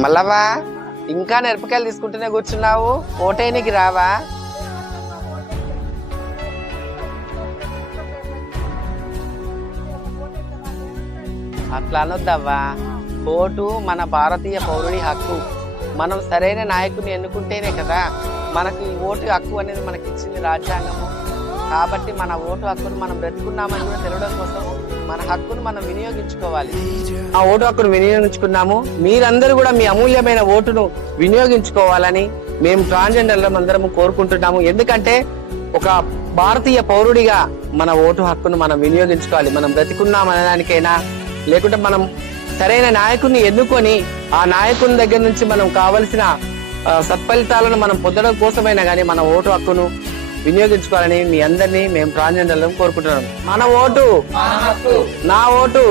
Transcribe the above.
మల్లవా ఇంకా మిరపకాయలు తీసుకుంటూనే కూర్చున్నావు, ఓటేనికి రావా? అట్లా అనొద్దవ్వా. ఓటు మన భారతీయ పౌరుడి హక్కు. మనం సరైన నాయకుని ఎన్నుకుంటేనే కదా మనకు ఈ ఓటు హక్కు అనేది మనకి ఇచ్చింది రాజ్యాంగము. కాబట్టి మన ఓటు హక్కును మనం బ్రతుకున్నామని కూడా తెలవడం కోసం మన హక్కును మనం వినియోగించుకోవాలి. ఆ ఓటు హక్కును వినియోగించుకున్నాము. మీరందరూ కూడా మీ అమూల్యమైన ఓటును వినియోగించుకోవాలని మేము ట్రాన్స్జెండర్లం అందరము కోరుకుంటున్నాము. ఎందుకంటే ఒక భారతీయ పౌరుడిగా మన ఓటు హక్కును మనం వినియోగించుకోవాలి. మనం బ్రతికున్నాం అనడానికైనా, లేకుంటే మనం సరైన నాయకుడిని ఎన్నుకొని ఆ నాయకుని దగ్గర నుంచి మనం కావలసిన సత్ఫలితాలను మనం పొందడం కోసమైనా కానీ మన ఓటు హక్కును వినియోగించుకోవాలని మీ అందరినీ మేము ట్రాన్స్జెండర్లను కోరుకుంటున్నాం. మన ఓటు నా ఓటు.